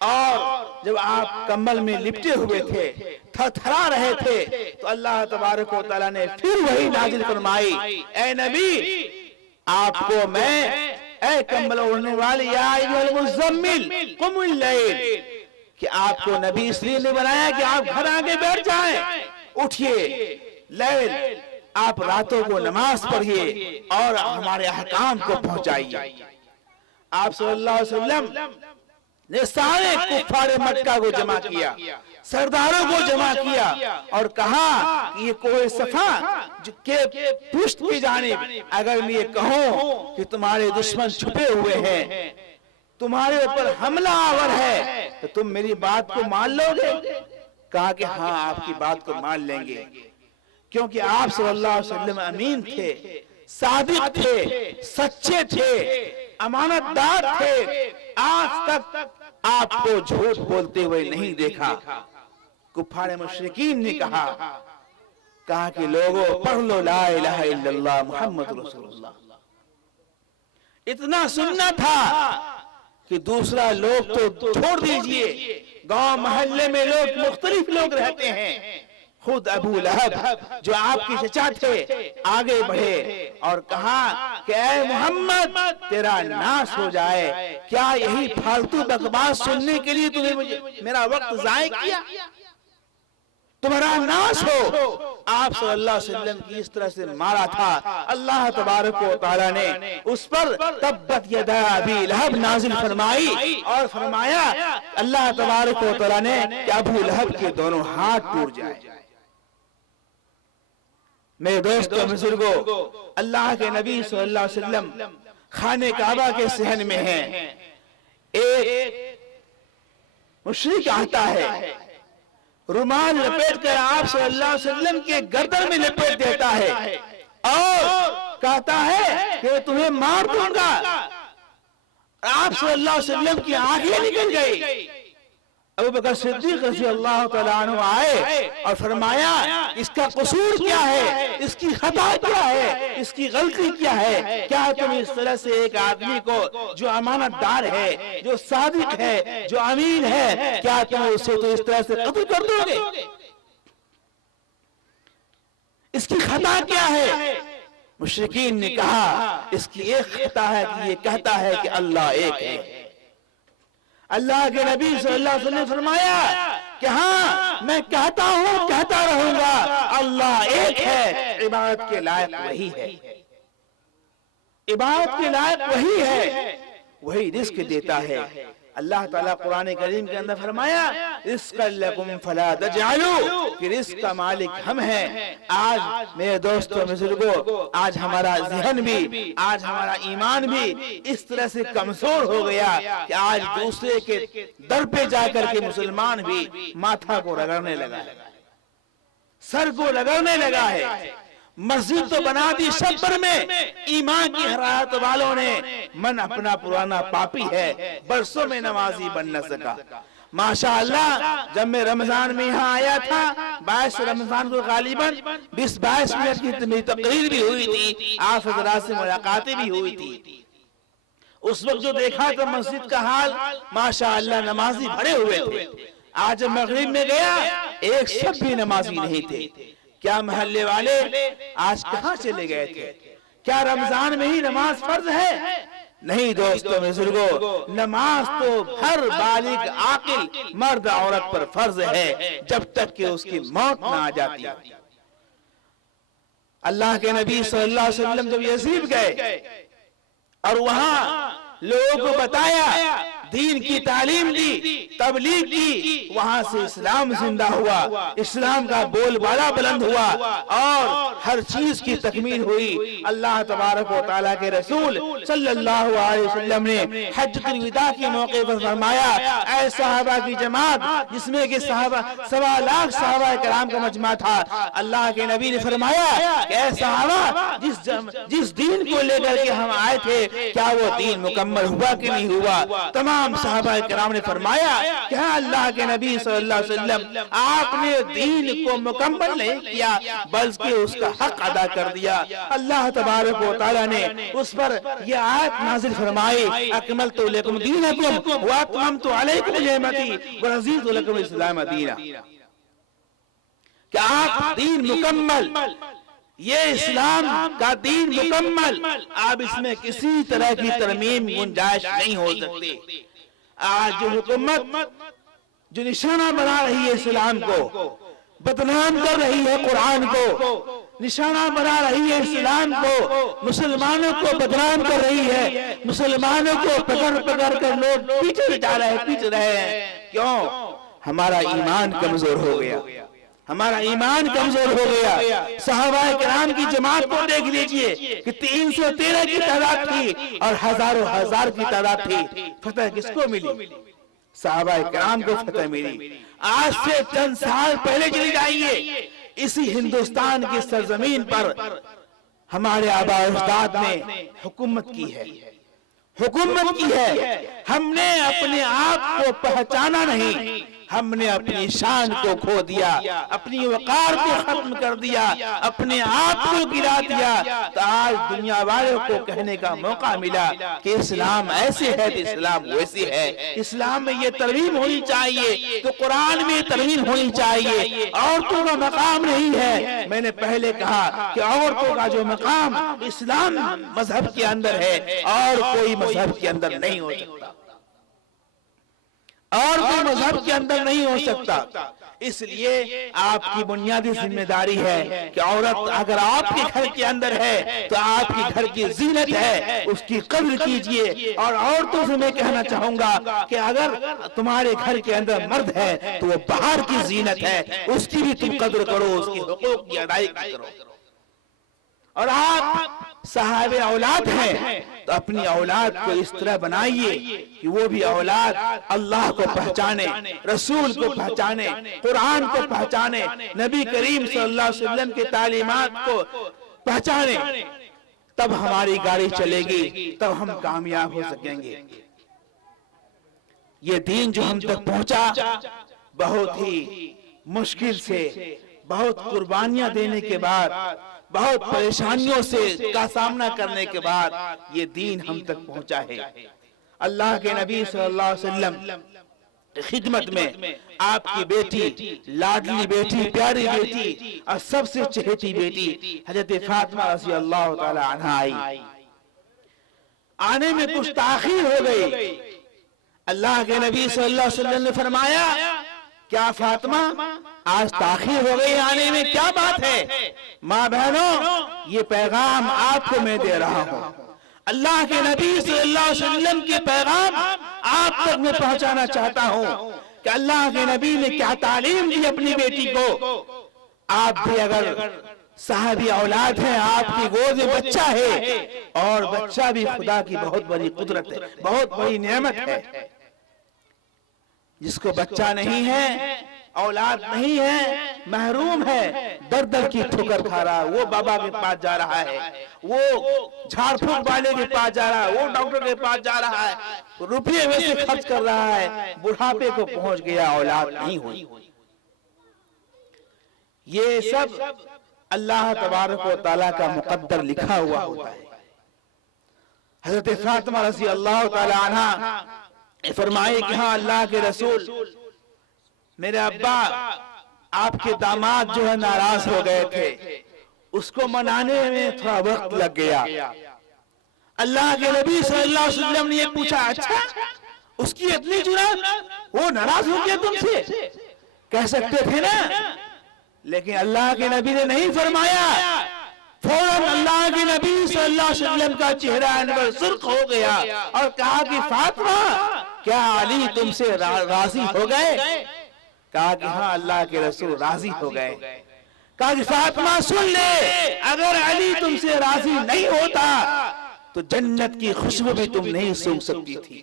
اور جب آپ کمبل میں لپٹے ہوئے تھے، تھرتھرا رہے تھے، تو اللہ تبارک و تعالیٰ نے پھر وہی نازل فرمائی، اے نبی آپ کو میں، اے کمبل اوڑھنے والے، یا ایھا المزمل قم اللیل، کہ آپ کو نبی اس لیے نہیں بنایا کہ آپ گھر آگے بیٹھ جائیں، اٹھئے، لیل، آپ راتوں کو نماز پڑھئے اور ہمارے احکام کو پہنچائیے۔ آپ صلی اللہ علیہ وسلم نے سارے کفار مکہ کو جمع کیا، سرداروں کو جمع کیا اور کہا کہ یہ کوہ صفا کے پشت کی جانب اگر میں یہ کہوں کہ تمہارے دشمن چھپے ہوئے ہیں، تمہارے اوپر حملہ آور ہے، تو تم میری بات کو مان لو گے؟ کہا کہ ہاں آپ کی بات کو مان لیں گے، کیونکہ آپ صلی اللہ علیہ وسلم امین تھے، صادق تھے، سچے تھے، امانت دار تھے، آج تک آپ کو جھوٹ بولتے ہوئے نہیں دیکھا۔ کفار مشرکین نے کہا کہ لوگوں پڑھ لو لا الہ الا اللہ محمد رسول اللہ۔ اتنا سننا تھا کہ دوسرا لوگ تو چھوڑ دیجئے، گاؤں محلے میں لوگ مختلف لوگ رہتے ہیں، خود ابو لہب جو آپ کی چچا تھے آگے بڑھے اور کہا کہ اے محمد تیرا ناش ہو جائے، کیا یہی پھالتو بکواس سننے کے لیے تمہیں میرا وقت ضائع کیا؟ تمہارا ناش ہو۔ آپ صلی اللہ علیہ وسلم کی اس طرح سے مارا تھا، اللہ تبارک و تعالیٰ نے اس پر تبت یدا ابی لہب نازل فرمائی اور فرمایا اللہ تبارک و تعالیٰ نے کہ ابو لہب کے دونوں ہاتھ ٹوٹ جائے۔ میرے دوستو بزرگو، اللہ کے نبی صلی اللہ علیہ وسلم خانہ کعبہ کے صحن میں ہیں، ایک مشرک آتا ہے، رومال لپیٹ کر آپ صلی اللہ علیہ وسلم کے گردن میں لپیٹ دیتا ہے اور کہتا ہے کہ تمہیں مار دوں گا۔ آپ صلی اللہ علیہ وسلم کی آنکھیں نکل گئی۔ ابو بکر صدیق رضی اللہ تعالیٰ عنہ آئے اور فرمایا اس کا قصور کیا ہے، اس کی خطا کیا ہے، اس کی غلطی کیا ہے؟ کیا تم اس طرح سے ایک آدمی کو جو امانت دار ہے، جو صادق ہے، جو امین ہے، کیا تم اسے تو اس طرح سے قتل کر دو گے؟ اس کی خطا کیا ہے؟ مشرکین نے کہا اس کی ایک خطا ہے کہ یہ کہتا ہے کہ اللہ ایک ہے۔ اللہ کے نبی صلی اللہ علیہ وسلم نے فرمایا کہ ہاں میں کہتا ہوں، کہتا رہوں گا، اللہ ایک ہے، عبادت کے لائق وہی ہے، عبادت کے لائق وہی ہے، وہی رزق دیتا ہے۔ اللہ تعالیٰ قرآن کریم کے اندر فرمایا رزقا لکم فلا تجعلوا، کہ رزق کا مالک ہم ہیں۔ آج میرے دوستوں بزرگوں، آج ہمارا ذہن بھی، آج ہمارا ایمان بھی اس طرح سے کمزور ہو گیا کہ آج دوسرے کے در پہ جا کر کے مسلمان بھی ماتھا کو رگڑنے لگا ہے، سر کو رگڑنے لگا ہے۔ مسجد تو بنا دی شبر میں، ایمان کی حرارت والوں نے من اپنا پرانا پاپی ہے، برسوں میں نمازی بن نہ سکا۔ ماشاءاللہ جب میں رمضان میں یہاں آیا تھا 22 رمضان کو غالباً 20-22 منٹ کی میری تقریر بھی ہوئی تھی، آپ حضرات سے ملاقاتیں بھی ہوئی تھی۔ اس وقت جو دیکھا تو مسجد کا حال ماشاءاللہ نمازی بھرے ہوئے تھے۔ آج جب مغرب میں گیا ایک شب بھی نمازی نہیں تھے۔ کیا محلے والے آج کہاں چلے گئے تھے؟ کیا رمضان میں ہی نماز فرض ہے؟ نہیں دوستوں بزرگوں، نماز تو ہر بالغ عاقل مرد عورت پر فرض ہے جب تک کہ اس کی موت نہ آ جاتی۔ اللہ کے نبی صلی اللہ علیہ وسلم جب یثرب گئے اور وہاں لوگوں کو بتایا، دین کی تعلیم دی، تبلیغ کی، وہاں سے اسلام زندہ ہوا، اسلام کا بول بالا بلند ہوا اور ہر چیز کی تکمیل ہوئی۔ اللہ تبارک و تعالیٰ کے رسول صلی اللہ علیہ وسلم نے حجۃ الوداع کے موقع پر فرمایا، اے صحابہ کی جماعت جس میں کہ 1.25 لاکھ صحابہ کرام کا مجمع تھا، اللہ کے نبی نے فرمایا کہ اے صحابہ جس دین کو لے کر کے ہم آئے تھے کیا وہ دین مکمل ہوا کہ نہیں ہوا؟ تمام صحابہ کرام نے فرمایا کہ ہاں اللہ کے نبی صلی اللہ علیہ وسلم آپ نے دین کو مکمل نہیں کیا بلکہ اس کا حق ادا کر دیا۔ اللہ تبارک و تعالیٰ نے اس پر یہ آیت نازل فرمائی، اکملت لکم دینکم واتممت علیکم نعمتی ورضیت لکم الاسلام دینا، کہ آپ دین مکمل، یہ اسلام کا دین مکمل، آپ اس میں کسی طرح کی ترمیم گنجائش نہیں ہو سکتی۔ آج جو حکومت جو نشانہ بنا رہی ہے اسلام کو، بدنام کر رہی ہے قرآن کو، نشانہ بنا رہی ہے اسلام کو، مسلمانوں کو بدنام کر رہی ہے، مسلمانوں کو پکڑ پکڑ کر لوگ پیچھے رہے ہیں، کیوں؟ ہمارا ایمان کمزور ہو گیا، ہمارا ایمان کمزور ہو گیا۔ صحابہ کرام کی جماعت کو دیکھ لیجئے کہ 313 کی تعداد تھی اور ہزاروں ہزار کی تعداد تھی، فتح کس کو ملی؟ صحابہ کرام کو فتح ملی۔ آج سے چند سال پہلے چلی جائیے، اسی ہندوستان کی سرزمین پر ہمارے آباء و اجداد نے حکومت کی ہے، حکومت کی ہے۔ ہم نے اپنے آپ کو پہچانا نہیں، ہم نے اپنی شان کو کھو دیا، اپنی وقار کو ختم کر دیا، اپنے آپ کو گرا دیا۔ تو آج دنیا والوں کو کہنے کا موقع ملا کہ اسلام ایسے ہے تو اسلام ویسے ہے، اسلام میں یہ ترمیم ہونی چاہیے تو قرآن میں ترمیم ہونی چاہیے، عورتوں کا مقام نہیں ہے۔ میں نے پہلے کہا کہ عورتوں کا جو مقام اسلام مذہب کے اندر ہے اور کوئی مذہب کے اندر نہیں ہو سکتا، اور کوئی مذہب کے اندر نہیں ہو سکتا۔ اس لیے آپ کی بنیادی ذمہ داری ہے کہ عورت اگر آپ کے گھر کے اندر ہے تو آپ کی گھر کی زینت ہے، اس کی قدر کیجئے۔ اور عورتوں سے میں کہنا چاہوں گا کہ اگر تمہارے گھر کے اندر مرد ہے تو وہ باہر کی زینت ہے، اس کی بھی تم قدر کرو، اس کی حقوق کی ادائیگی کرو۔ اور آپ صاحب اولاد ہیں تو اپنی اولاد کو اس طرح بنائیے کہ وہ بھی اولاد اللہ کو پہچانے، رسول کو پہچانے، قرآن کو پہچانے، نبی کریم صلی اللہ علیہ وسلم کے تعلیمات کو پہچانے۔ تب ہماری گاڑی چلے گی، تب ہم کامیاب ہو سکیں گے۔ یہ دین جو ہم تک پہنچا بہت ہی مشکل سے، بہت قربانیاں دینے کے بعد، بہت پریشانیوں سے کا سامنا کرنے کے بعد یہ دین ہم تک پہنچا ہے۔ اللہ کے نبی صلی اللہ علیہ وسلم خدمت میں آپ کی بیٹی، لاڈلی بیٹی، پیاری بیٹی اور سب سے چہیتی بیٹی حضرت فاطمہ رضی اللہ تعالی عنہا آئی۔ آنے میں کچھ تاخیر ہو گئی۔ اللہ کے نبی صلی اللہ علیہ وسلم نے فرمایا، کیا فاطمہ آج تاخیر ہو گئی آنے میں، کیا بات ہے؟ ماں بہنوں، یہ پیغام آپ کو میں دے رہا ہوں، اللہ کے نبی صلی اللہ علیہ وسلم کے پیغام آپ تک میں پہنچانا چاہتا ہوں کہ اللہ کے نبی نے کیا تعلیم دی اپنی بیٹی کو۔ آپ بھی اگر صاحبی اولاد ہیں، آپ کی گود میں بچہ ہے، اور بچہ بھی خدا کی بہت بڑی قدرت ہے، بہت بڑی نعمت ہے۔ جس کو بچہ نہیں ہے، اولاد نہیں ہے، محروم ہے، در در کی ٹھوکر کھا رہا ہے، وہ بابا کے پاس جا رہا ہے، وہ جھاڑ پھونک والے کے پاس جا رہا ہے، وہ ڈاکٹر کے پاس جا رہا ہے، روپیے ویسے خرچ کر رہا ہے، بڑھاپے کو پہنچ گیا، اولاد نہیں ہوئی۔ یہ سب اللہ تبارک و تعالیٰ کا مقدر لکھا ہوا ہوتا ہے۔ حضرت فاطمہ رضی اللہ تعالی عنہ فرمائے کہ ہاں اللہ کے رسول، میرے ابا آپ کے داماد جو ہے ناراض ہو گئے تھے، اس کو منانے میں تھوڑا وقت لگ گیا۔ اللہ کے نبی صلی اللہ علیہ وسلم نے یہ پوچھا، اچھا اس کی اتنی جرات، وہ ناراض ہو گیا تم سے؟ کہہ سکتے تھے نا، لیکن اللہ کے نبی نے نہیں فرمایا۔ فوراً اللہ کے نبی صلی اللہ علیہ وسلم کا چہرہ انور سرخ ہو گیا اور کہا کہ فاطمہ، کیا علی تم سے راضی ہو گئے؟ کہا کہ ہاں اللہ کے رسول راضی ہو گئے۔ کہا کہ فاطمہ سن لے، اگر علی تم سے راضی نہیں ہوتا تو جنت کی خوشبو بھی تم نہیں سونگھ سکتی تھی۔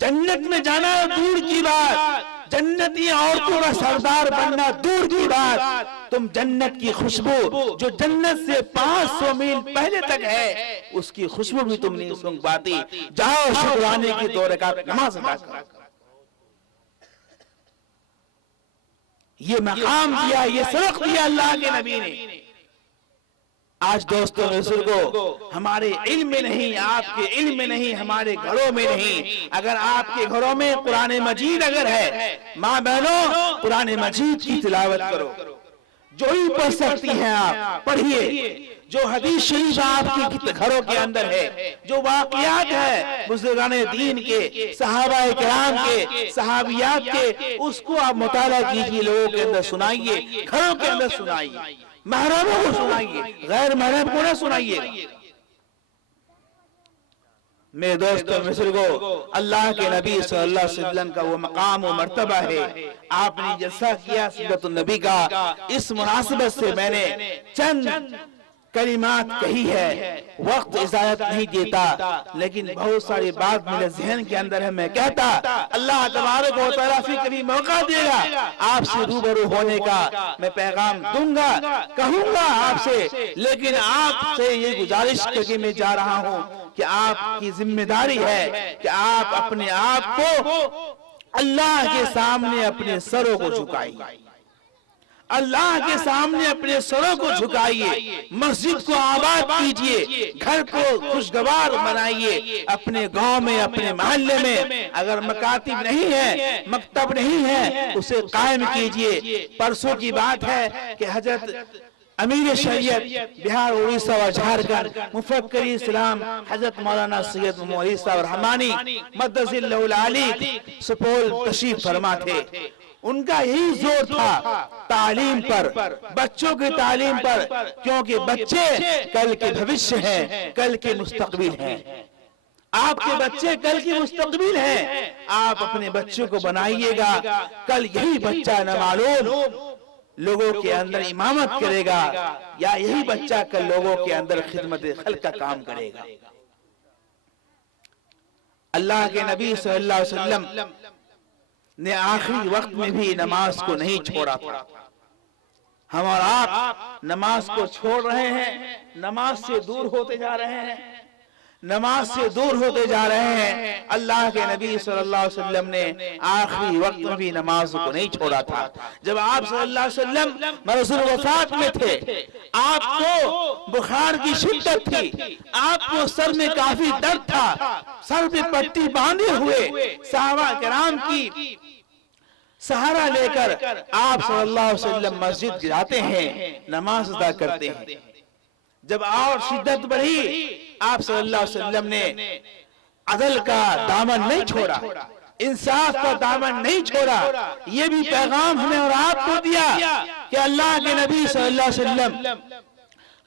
جنت میں جانا دور کی بات، جنتی عورتوں کا سردار بننا دور کی بات، تم جنت کی خوشبو جو جنت سے 500 میل پہلے تک ہے، اس کی خوشبو بھی تم نہیں سونگھ پاتی۔ جاؤ شکرانے کی 2 رکعت نماز ادا کرو۔ یہ مقام دیا، یہ سبق دیا اللہ کے نبی نے۔ آج دوستوں بزرگوں، ہمارے علم میں نہیں، آپ کے علم میں نہیں، ہمارے گھروں میں نہیں۔ اگر آپ کے گھروں میں قرآن مجید اگر ہے، ماں بہنوں قرآن مجید کی تلاوت کرو، جو ہی پڑھ سکتی ہیں آپ پڑھیے۔ جو حدیث شریف آپ کے گھروں کے اندر ہے، جو واقعات ہے بزرگان دین کے، صحابہ کرام کے، صحابیات کے، اس کو آپ مطالعہ کیجئے، لوگوں کے اندر سنائیے، گھروں کے اندر سنائیے، محرموں کو سنائیے، غیر محرم کو نہ سنائیے۔ میرے دوستوں بزرگوں، اللہ کے نبی صلی اللہ علیہ وسلم کا وہ مقام و مرتبہ ہے۔ آپ نے جلسہ کیا سیرت النبی کا، اس مناسبت سے میں نے چند کلمات کہی ہے، وقت اجازت نہیں دیتا، لیکن بہت ساری بات میرے ذہن کے اندر ہے، میں کہتا اللہ تبارک و تعالیٰ پھر کبھی موقع دے گا آپ سے روبرو ہونے کا، میں پیغام دوں گا، کہوں گا آپ سے، لیکن آپ سے یہ گزارش کر کے میں جا رہا ہوں کہ آپ کی ذمہ داری ہے کہ آپ اپنے آپ کو اللہ کے سامنے اپنے سروں کو جھکائیے، اللہ کے سامنے اپنے سروں کو جھکائیے، مسجد کو آباد کیجئے، گھر کو خوشگوار بنائیے، اپنے گاؤں میں، اپنے محلے میں اگر مکاتب نہیں ہے، مکتب نہیں ہے، اسے قائم کیجئے۔ پرسوں کی بات ہے کہ حضرت امیر شریعت بہار، اڑیسہ اور جھارکھنڈ، مفکر اسلام حضرت مولانا سید محمد علی صاحب رحمانی مدث اللہ العلی سپول تشریف فرما تھے۔ ان کا یہی زور تھا تعلیم پر، بچوں کی تعلیم پر، کیونکہ بچے کل کے بھوشیہ ہیں، کل کے مستقبل ہیں۔ آپ کے بچے کل کی مستقبل ہیں، آپ اپنے بچوں کو بنائیے گا، کل یہی بچہ نامعلوم لوگوں کے اندر امامت کرے گا، یا یہی بچہ کل لوگوں کے اندر خدمت خلق کا کام کرے گا۔ اللہ کے نبی صلی اللہ علیہ وسلم نے آخری وقت میں بھی نماز کو نہیں چھوڑا تھا۔ ہم اور آپ نماز کو چھوڑ رہے ہیں، نماز سے دور ہوتے جا رہے ہیں، نماز سے دور ہوتے جا رہے ہیں۔ اللہ کے نبی صلی اللہ علیہ وسلم نے آخری وقت میں بھی نماز کو نہیں چھوڑا تھا۔ جب آپ صلی اللہ علیہ وسلم مرضی وفات میں تھے، آپ کو بخار کی شدت تھی، آپ کو سر میں کافی درد تھا، سر پہ پٹی باندھے ہوئے صحابہ کرام کی سہارا لے کر آپ صلی اللہ علیہ وسلم مسجد جاتے ہیں، نماز ادا کرتے ہیں۔ جب اور شدت بڑھی، آپ صلی اللہ علیہ وسلم نے عدل کا دامن نہیں چھوڑا، انصاف کا دامن نہیں چھوڑا۔ یہ بھی پیغام ہمیں اور آپ کو دیا کہ اللہ کے نبی صلی اللہ علیہ وسلم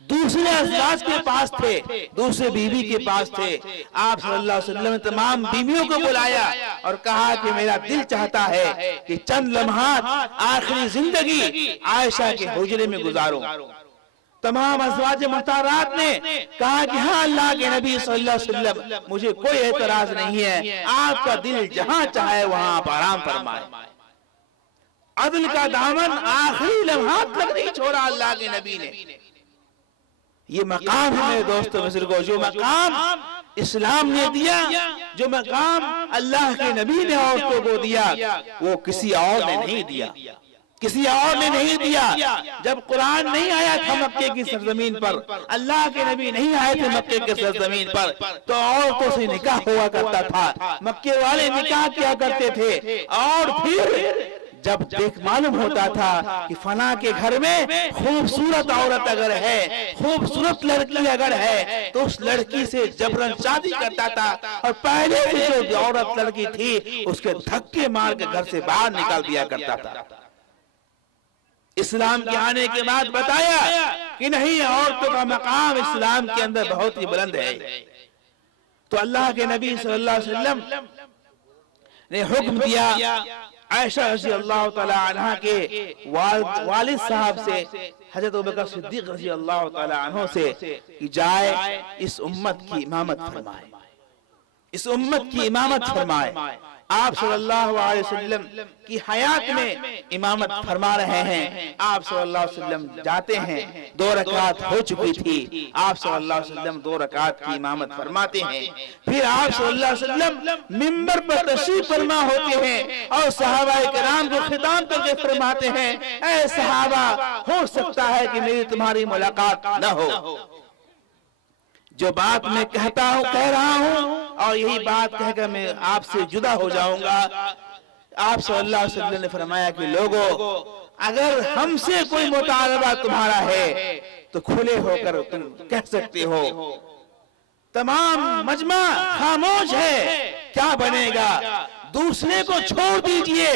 دوسرے ازواج کے پاس تھے، دوسرے بیوی کے پاس تھے، آپ صلی اللہ علیہ وسلم نے تمام بیویوں کو بلایا اور کہا کہ میرا دل چاہتا ہے کہ چند لمحات آخری زندگی عائشہ کے حجرے میں گزاروں۔ تمام ازواج مطہرات نے کہا کہ ہاں اللہ کے نبی صلی اللہ علیہ وسلم، مجھے کوئی اعتراض نہیں ہے، آپ کا دل جہاں چاہے وہاں آپ آرام فرمائیں۔ عدل کا دامن آخری لمحات تک نہیں چھوڑا اللہ کے نبی نے۔ یہ مقام ہے میرے دوستو بزرگوں، جو مقام اسلام نے دیا، جو مقام اللہ کے نبی نے عورتوں کو دیا، وہ کسی اور نے نہیں دیا، کسی اور نے نہیں دیا۔ جب قرآن نہیں آیا تھا مکے کی سرزمین پر، اللہ کے نبی نہیں آئے تھے مکے کی سرزمین پر، تو عورتوں سے نکاح ہوا کرتا تھا، مکے والے نکاح کیا کرتے تھے۔ اور پھر جب دیکھ معلوم ہوتا تھا کہ فلاں کے گھر میں خوبصورت عورت اگر ہے، خوبصورت لڑکی اگر ہے، تو اس لڑکی سے جبرن شادی کرتا تھا، اور پہلے سے جو عورت لڑکی تھی اس کے دھکے مار کے گھر سے باہر نکال دیا کرتا تھا۔ اسلام کے آنے کے بعد بتایا کہ نہیں، عورتوں کا مقام اسلام کے اندر بہت ہی بلند ہے۔ تو اللہ کے نبی صلی اللہ علیہ وسلم نے حکم دیا عائشہ رضی اللہ تعالی عنہ کے والد صاحب سے، حضرت ابوبکر صدیق رضی اللہ تعالی عنہ سے، کہ جائے اس امت کی امامت فرمائے، اس امت کی امامت فرمائے۔ آپ صلی اللہ علیہ وسلم کی حیات میں امامت فرما رہے ہیں. آپ صلی اللہ علیہ وسلم جاتے ہیں, 2 رکعت ہو چکی تھی, آپ صلی اللہ علیہ وسلم 2 رکعت کی امامت فرماتے ہیں. پھر آپ صلی اللہ علیہ وسلم منبر پر تشریف فرما ہوتے ہیں اور صحابہ کرام کو خطاب کر کے فرماتے ہیں, اے صحابہ, ہو سکتا ہے کہ میری تمہاری ملاقات نہ ہو. جو بات میں کہہ رہا ہوں اور یہی بات کہہ کر میں آپ سے جدا ہو جاؤں گا. آپ صلی اللہ علیہ وسلم نے فرمایا کہ لوگو, اگر ہم سے کوئی مطالبہ تمہارا ہے تو کھلے ہو کر تم کہہ سکتے ہو. تمام مجمع خاموش ہے, کیا بنے گا؟ دوسرے کو چھوڑ دیجئے.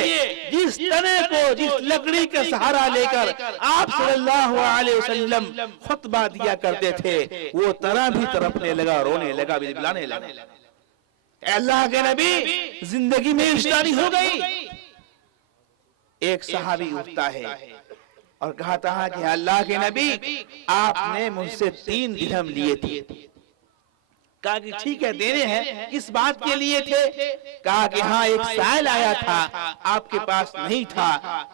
جس تنے کو, جس لکڑی کا سہارا لے کر آپ صلی اللہ علیہ وسلم خطبہ دیا کرتے تھے, وہ تنا بھی تڑپنے لگا, رونے لگا, بلانے لگا. اے اللہ کے نبی, زندگی میں اشتہاری ہو گئی. ایک صحابی اٹھتا ہے اور کہتا ہے کہ اللہ کے نبی, آپ نے مجھ سے 3 درہم لیے تھے. کہا کہ ٹھیک ہے, دینے ہیں. کس بات کے لیے تھے؟ کہا کہ ہاں, ایک سائل آیا تھا, آپ کے پاس نہیں تھا,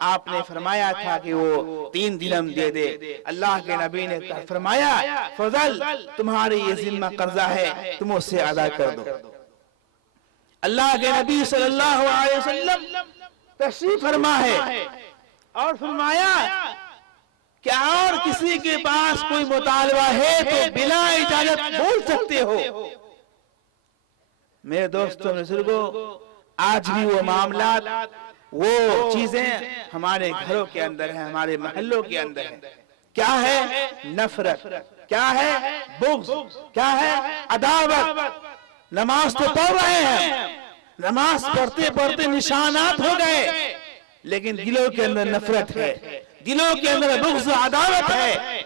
آپ نے فرمایا تھا کہ وہ 3 درہم دے دے. اللہ کے نبی نے فرمایا, فضل, تمہاری یہ ذمہ قرضہ ہے, تم اس سے ادا کر دو. اللہ کے نبی صلی اللہ علیہ وسلم تشریف فرما ہے اور فرمایا کیا اور کسی کے پاس کوئی مطالبہ ہے تو بلا اجازت بول سکتے ہو. میرے دوستوں بزرگوں, آج بھی وہ معاملات, وہ چیزیں ہمارے گھروں کے اندر ہیں, ہمارے محلوں کے اندر ہیں. کیا ہے؟ نفرت. کیا ہے؟ بغض. کیا ہے؟ عداوت. نماز تو پڑھ رہے ہیں, نماز پڑھتے پڑھتے نشانات ہو گئے, لیکن دلوں کے اندر نفرت ہے, دلوں کے اندر بغض و عداوت ہے.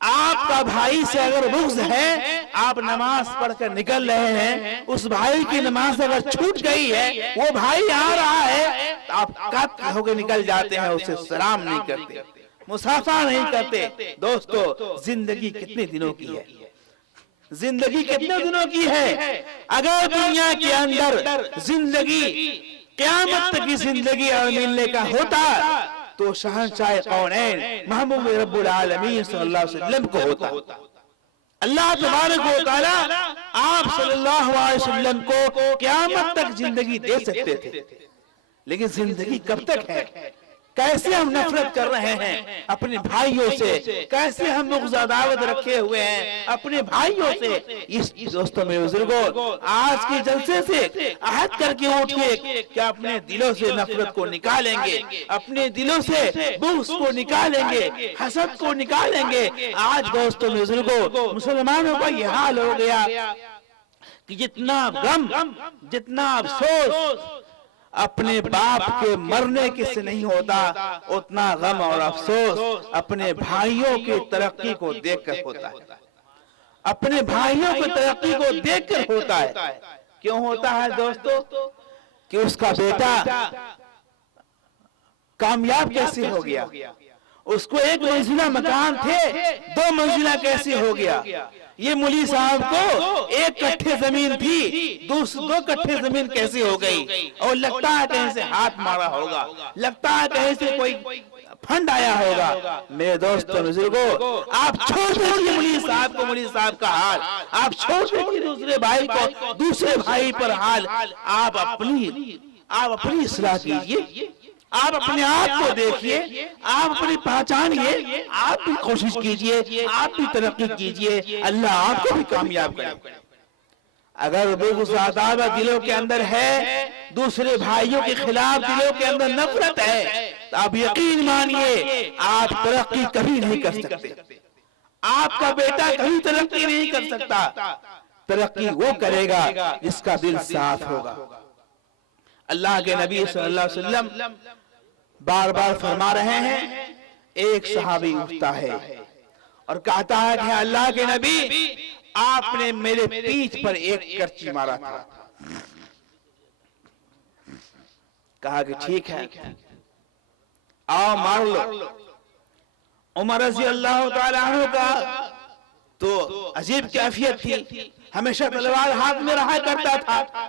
آپ کا بھائی سے اگر بغض ہے, آپ نماز پڑھ کر نکل رہے ہیں, اس بھائی کی نماز اگر چھوٹ گئی ہے, وہ بھائی آ رہا ہے, تو آپ قط ہو کے نکل جاتے ہیں, اسے سلام نہیں کرتے, مصافحہ نہیں کرتے. دوستو, زندگی کتنے دنوں کی ہے؟ زندگی کتنے دنوں کی ہے؟ اگر دنیا کے اندر زندگی قیامت تک کی زندگی اور ملنے کا ہوتا تو شہنشاہ قونین محمود رب العالمین صلی اللہ علیہ وسلم کو ہوتا. اللہ تبارک و تعالی آپ صلی اللہ علیہ وسلم کو قیامت تک زندگی دے سکتے تھے, لیکن زندگی کب تک ہے؟ کیسے ہم نفرت کر رہے ہیں اپنے بھائیوں سے, کیسے ہم بغض عداوت رکھے ہوئے ہیں اپنے بھائیوں سے. اس دوستوں میں بزرگوں, آج کے جلسے سے عہد کر کے اٹھیے کہ اپنے دلوں سے نفرت کو نکالیں گے, اپنے دلوں سے بغض کو نکالیں گے, حسد کو نکالیں گے. آج دوستوں میں بزرگوں, مسلمانوں کا یہ حال ہو گیا کہ جتنا غم, جتنا افسوس اپنے باپ کے مرنے کے سے نہیں ہوتا, اتنا غم اور افسوس اپنے بھائیوں کی ترقی کو دیکھ کر ہوتا ہے. اپنے بھائیوں کی ترقی کو دیکھ کر ہوتا ہے. کیوں ہوتا ہے دوستو؟ کہ اس کا بیٹا کامیاب کیسے ہو گیا, اس کو 1 منزلہ مکان تھے 2 منزلہ کیسے ہو گیا. یہ مولوی صاحب کو 1 کٹھے زمین تھی 2 کٹھے زمین کیسے ہو گئی, اور لگتا ہے کہیں سے ہاتھ مارا ہوگا, لگتا ہے کہیں سے کوئی پھنڈ آیا ہوگا. میرے دوستوں بزرگوں, آپ چھوڑ دیجیے مولوی صاحب کو, مولوی صاحب کا حال, آپ چھوڑ دیجیے دوسرے بھائی کو, دوسرے بھائی پر حال. آپ اپنی اصلاح کیجیے, آپ اپنے آپ کو دیکھیے, آپ اپنی پہچانیے, آپ بھی کوشش کیجئے, آپ بھی ترقی کیجئے, اللہ آپ کو بھی کامیاب کرے. اگر بغض و عداوت دلوں کے اندر ہے, دوسرے بھائیوں کے خلاف دلوں کے اندر نفرت ہے, تو آپ یقین مانیے آپ ترقی کبھی نہیں کر سکتے. آپ کا بیٹا کبھی ترقی نہیں کر سکتا. ترقی وہ کرے گا جس کا دل صاف ہوگا. اللہ کے نبی صلی اللہ علیہ وسلم بار بار فرما رہے ہیں. ایک صحابی اٹھتا ہے اور کہتا ہے کہ اللہ کے نبی, آپ نے میرے پیٹھ پر 1 کرچی مارا تھا. کہا کہ ٹھیک ہے, آؤ مار لو. عمر رضی اللہ تعالیٰ عنہ کا تو عجیب کیفیت تھی, ہمیشہ تلوار ہاتھ میں رہا کرتا تھا.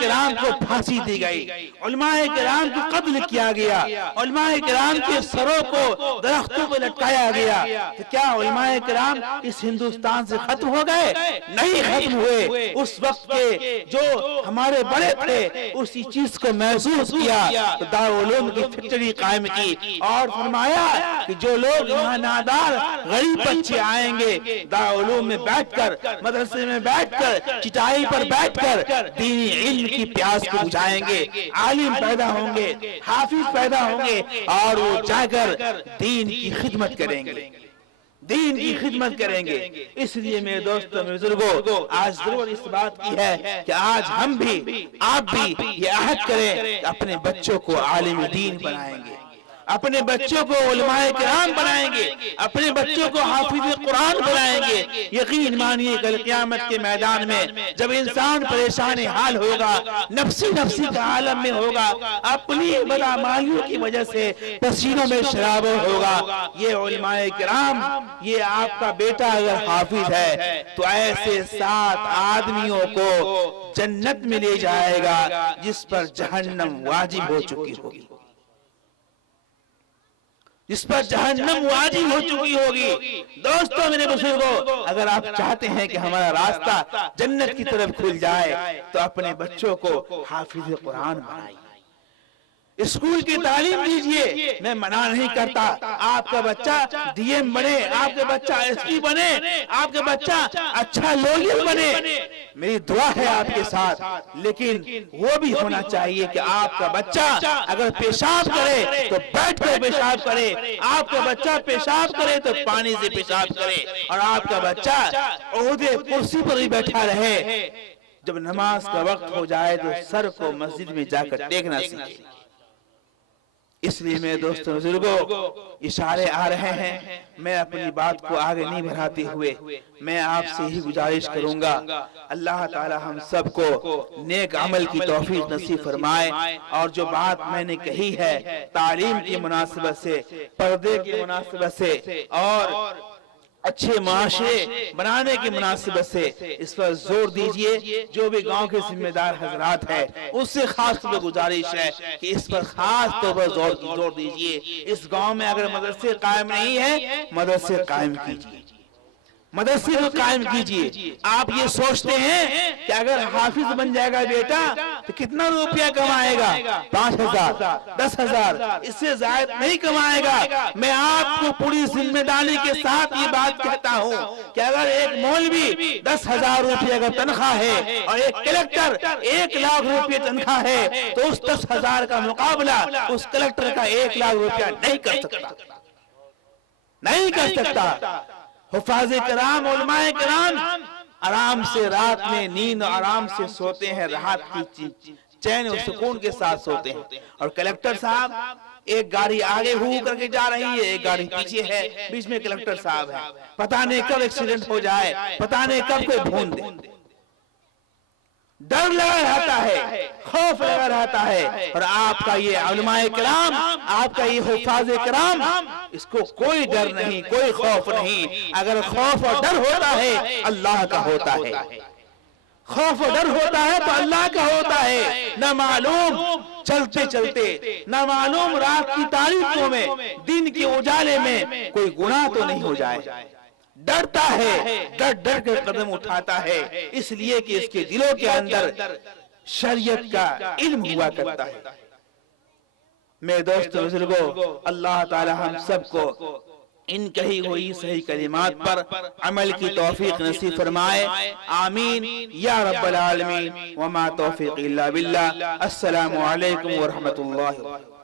کرام کو پھانسی دی گئی، علماء کرام کو قتل کیا گیا، علماء کرام کے سروں کو درختوں پہ لٹکایا گیا، تو کیا علماء کرام اس ہندوستان سے ختم ہو گئے؟ نہیں ختم ہوئے۔ اس وقت کے جو ہمارے بڑے تھے اسی چیز کو محسوس کیا، تو دارالعلوم کی فیکٹری قائم کی اور فرمایا کہ جو لوگ یہاں نادار غریب بچے آئیں گے دارالعلوم میں بیٹھ کر، مدرسے میں بیٹھ کر، چٹائی پر بیٹھ کر دینی علم کی پیاس کو بجھائیں گے، عالم پیدا ہوں گے، حافظ پیدا ہوں گے، اور وہ جا کر دین کی خدمت کریں گے، دین کی خدمت کریں گے۔ اس لیے میرے دوستوں میرے بزرگوں، آج ضرورت اس بات کی ہے کہ آج ہم بھی، آپ بھی یہ عہد کریں کہ اپنے بچوں کو عالم دین بنائیں گے، اپنے بچوں کو علماء کرام بنائیں گے، اپنے بچوں کو حافظ قرآن بنائیں گے۔ یقین مانیے کل قیامت کے میدان میں جب انسان پریشان حال ہوگا، نفسی کے عالم میں ہوگا، اپنی بدعمالیوں کی وجہ سے پسینوں میں شراب ہوگا، یہ علماء کرام، یہ آپ کا بیٹا اگر حافظ ہے تو ایسے 7 آدمیوں کو جنت میں لے جائے گا جس پر جہنم واجب ہو چکی ہوگی، جس پر جہنم واجب ہو چکی ہوگی۔ دوستوں میرے بزرگوں، اگر آپ چاہتے ہیں کہ ہمارا راستہ جنت کی طرف کھل جائے تو اپنے بچوں کو حافظ قرآن بنائیے، اسکول کی تعلیم دیجئے۔ میں منع نہیں کرتا آپ کا بچہ ڈی ایم بنے، آپ کا بچہ ایس پی بنے، آپ کا بچہ اچھا لوئر بنے، میری دعا ہے آپ کے ساتھ، لیکن وہ بھی ہونا چاہیے کہ آپ کا بچہ اگر پیشاب کرے تو بیٹھ کر پیشاب کرے، آپ کا بچہ پیشاب کرے تو پانی سے پیشاب کرے، اور آپ کا بچہ عہدے کرسی پر ہی بیٹھا رہے، جب نماز کا وقت ہو جائے تو سر کو مسجد میں جا کر ٹیکنا سیکھے۔ اس لیے میرے دوستوں بزرگوں، اشارے آ رہے ہیں، میں اپنی بات کو آگے نہیں بڑھاتے ہوئے میں آپ سے ہی گزارش کروں گا، اللہ تعالی ہم سب کو نیک عمل کی توفیق نصیب فرمائے، اور جو بات میں نے کہی ہے تعلیم کی مناسبت سے، پردے کی مناسبت سے، اور اچھے معاشرے بنانے کی مناسبت سے اس پر زور دیجئے۔ جو بھی گاؤں کے ذمہ دار حضرات ہیں اس سے خاص طور پر گزارش ہے کہ اس پر خاص طور پر زور دیجئے۔ اس گاؤں میں اگر مدرسے قائم نہیں ہیں، مدرسے قائم کیجئے، مدرسے کو قائم کیجئے۔ آپ یہ سوچتے ہیں کہ اگر حافظ بن جائے گا بیٹا تو کتنا روپیہ کمائے گا؟ 5,000 10,000، اس سے زائد نہیں کمائے گا۔ میں آپ کو پوری ذمہ داری کے ساتھ یہ بات کہتا ہوں کہ اگر ایک مولوی 10,000 روپیہ کا تنخواہ ہے اور ایک کلکٹر 1 لاکھ روپیہ تنخواہ ہے تو اس 10,000 کا مقابلہ اس کلکٹر کا 1 لاکھ روپیہ نہیں کر سکتا۔ حفاظ کرام، علماء کرام آرام سے رات میں نیند آرام سے سوتے ہیں، راحت کی چین و سکون کے ساتھ سوتے ہیں، اور کلکٹر صاحب ایک گاڑی آگے ہو کر کے جا رہی ہے، ایک گاڑی پیچھے ہے، بیچ میں کلکٹر صاحب ہے، پتہ نہیں کب ایکسیڈنٹ ہو جائے، پتہ نہیں کب کوئی بھون دے، ڈر لگا رہتا ہے، خوف لگا رہتا ہے۔ اور آپ کا یہ علماء کرام، آپ کا یہ حفاظ کرام، اس کو کوئی ڈر نہیں، کوئی خوف نہیں۔ اگر خوف اور ڈر ہوتا ہے اللہ کا ہوتا ہے، خوف اور ڈر ہوتا ہے تو اللہ کا ہوتا ہے۔ نہ معلوم چلتے چلتے، نہ معلوم رات کی تاریکیوں میں، دن کے اجالے میں کوئی گناہ تو نہیں ہو جائے، ڈرتا ہے، ڈر کے قدم اٹھاتا ہے، اس لیے کہ اس کے دلوں کے اندر شریعت کا علم ہوا کرتا ہے۔ میرے دوستو بزرگوں، اللہ تعالی ہم سب کو ان کہی ہوئی صحیح کلمات پر عمل کی توفیق نصیب فرمائے، آمین یا رب العالمین، وما توفیق الا باللہ۔ السلام علیکم ورحمۃ اللہ وبرکاتہ۔